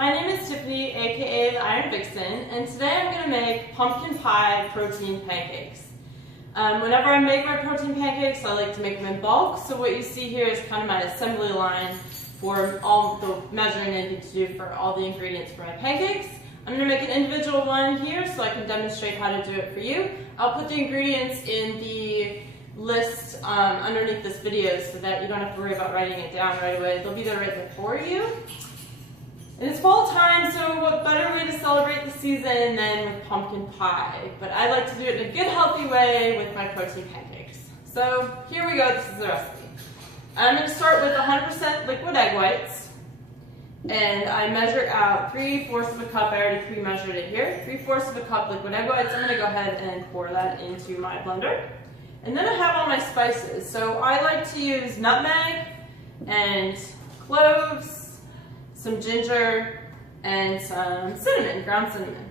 My name is Tiffany, aka the Iron Vixen, and today I'm going to make pumpkin pie protein pancakes. Whenever I make my protein pancakes, I like to make them in bulk, so what you see here is kind of my assembly line for all the measuring I need to do for all the ingredients for my pancakes. I'm going to make an individual one here so I can demonstrate how to do it for you. I'll put the ingredients in the list underneath this video so that you don't have to worry about writing it down right away. They'll be there right there for you. And it's fall time, so what better way to celebrate the season than with pumpkin pie? But I like to do it in a good, healthy way with my protein pancakes. So here we go, this is the recipe. I'm going to start with 100% liquid egg whites. And I measure out 3/4 of a cup. I already pre-measured it here. 3/4 of a cup liquid egg whites. I'm going to go ahead and pour that into my blender. And then I have all my spices. So I like to use nutmeg and cloves, some ginger, and some cinnamon, ground cinnamon.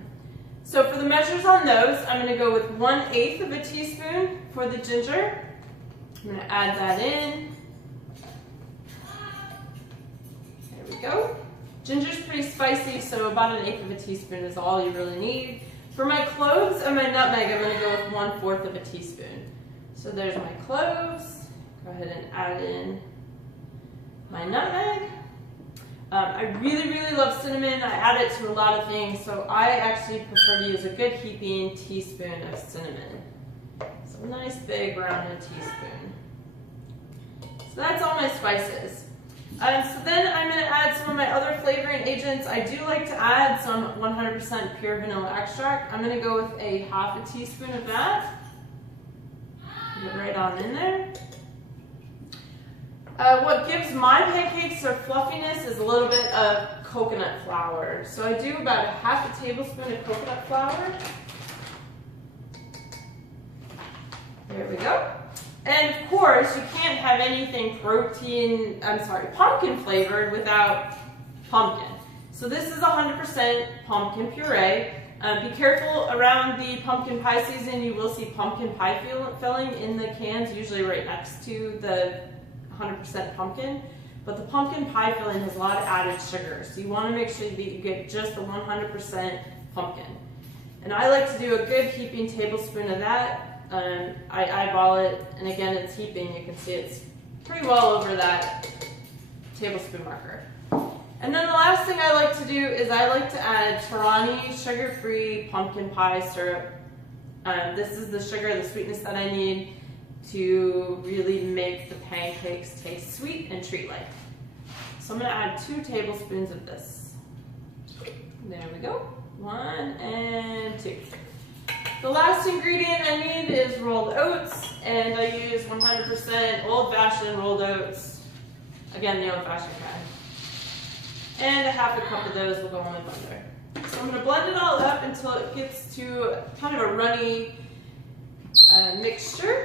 So for the measures on those, I'm going to go with 1/8 of a teaspoon for the ginger. I'm going to add that in. There we go. Ginger's pretty spicy, so about 1/8 of a teaspoon is all you really need. For my cloves and my nutmeg, I'm going to go with 1/4 of a teaspoon. So there's my cloves. Go ahead and add in my nutmeg. I really love cinnamon. I add it to a lot of things, so I actually prefer to use a good heaping teaspoon of cinnamon. So a nice big rounded teaspoon. So that's all my spices. So then I'm going to add some of my other flavoring agents. I do like to add some 100% pure vanilla extract. I'm going to go with a 1/2 teaspoon of that. Put it right on in there. What gives my pancakes their fluffiness is a little bit of coconut flour. So I do about 1/2 tablespoon of coconut flour. There we go. And of course, you can't have anything pumpkin flavored without pumpkin. So this is 100% pumpkin puree. Be careful around the pumpkin pie season. You will see pumpkin pie filling in the cans, usually right next to the 100% pumpkin, but the pumpkin pie filling has a lot of added sugar, so you want to make sure that you get just the 100% pumpkin. And I like to do a good heaping tablespoon of that. I eyeball it, and again it's heaping. You can see it's pretty well over that tablespoon marker. And then the last thing I like to do is I like to add Torani sugar-free pumpkin pie syrup. This is the sugar, the sweetness that I need to really make the pancakes taste sweet and treat-like. So I'm going to add 2 tablespoons of this. There we go. 1 and 2. The last ingredient I need is rolled oats, and I use 100% old-fashioned rolled oats. Again, the old-fashioned kind. And 1/2 cup of those will go in my blender. So I'm going to blend it all up until it gets to kind of a runny mixture.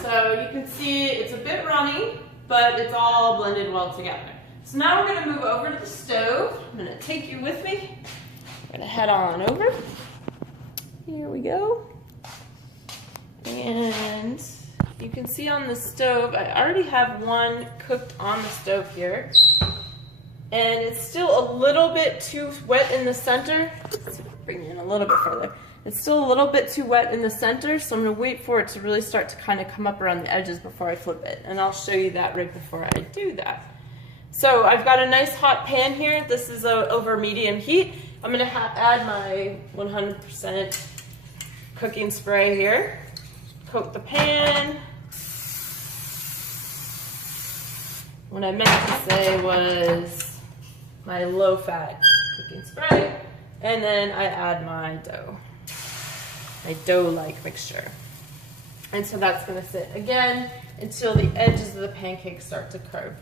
So you can see it's a bit runny, but it's all blended well together. So now we're going to move over to the stove. I'm going to take you with me. I'm going to head on over. Here we go. And you can see on the stove, I already have one cooked on the stove here. And it's still a little bit too wet in the center. Let's bring it in a little bit further. It's still a little bit too wet in the center, so I'm going to wait for it to really start to kind of come up around the edges before I flip it. And I'll show you that right before I do that. So I've got a nice hot pan here. This is over medium heat. I'm going to add my 100% cooking spray here. Coat the pan. What I meant to say was my low-fat cooking spray, and then I add my dough-like mixture. And so that's going to sit again until the edges of the pancakes start to curve.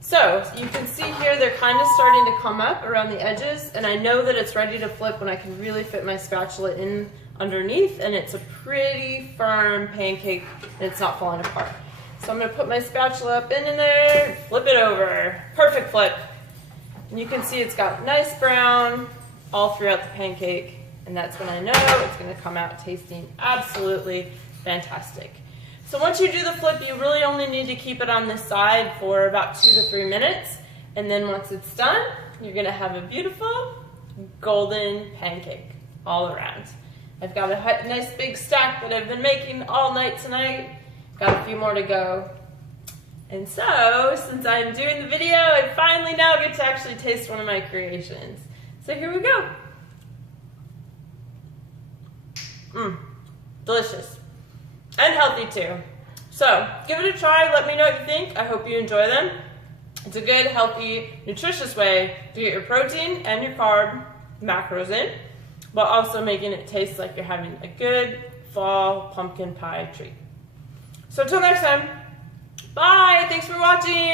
So you can see here they're kind of starting to come up around the edges, and I know that it's ready to flip when I can really fit my spatula in underneath, and it's a pretty firm pancake and it's not falling apart. So I'm going to put my spatula up in there, flip it over. Perfect flip. And you can see it's got nice brown all throughout the pancake. And that's when I know it's gonna come out tasting absolutely fantastic. So once you do the flip, you really only need to keep it on this side for about 2 to 3 minutes. And then once it's done, you're gonna have a beautiful golden pancake all around. I've got a nice big stack that I've been making all night tonight. Got a few more to go. And so, since I'm doing the video, I finally now get to actually taste one of my creations. So here we go. Delicious. And healthy too. So, give it a try, let me know what you think. I hope you enjoy them. It's a good, healthy, nutritious way to get your protein and your carb macros in, but also making it taste like you're having a good fall pumpkin pie treat. So until next time, bye, thanks for watching.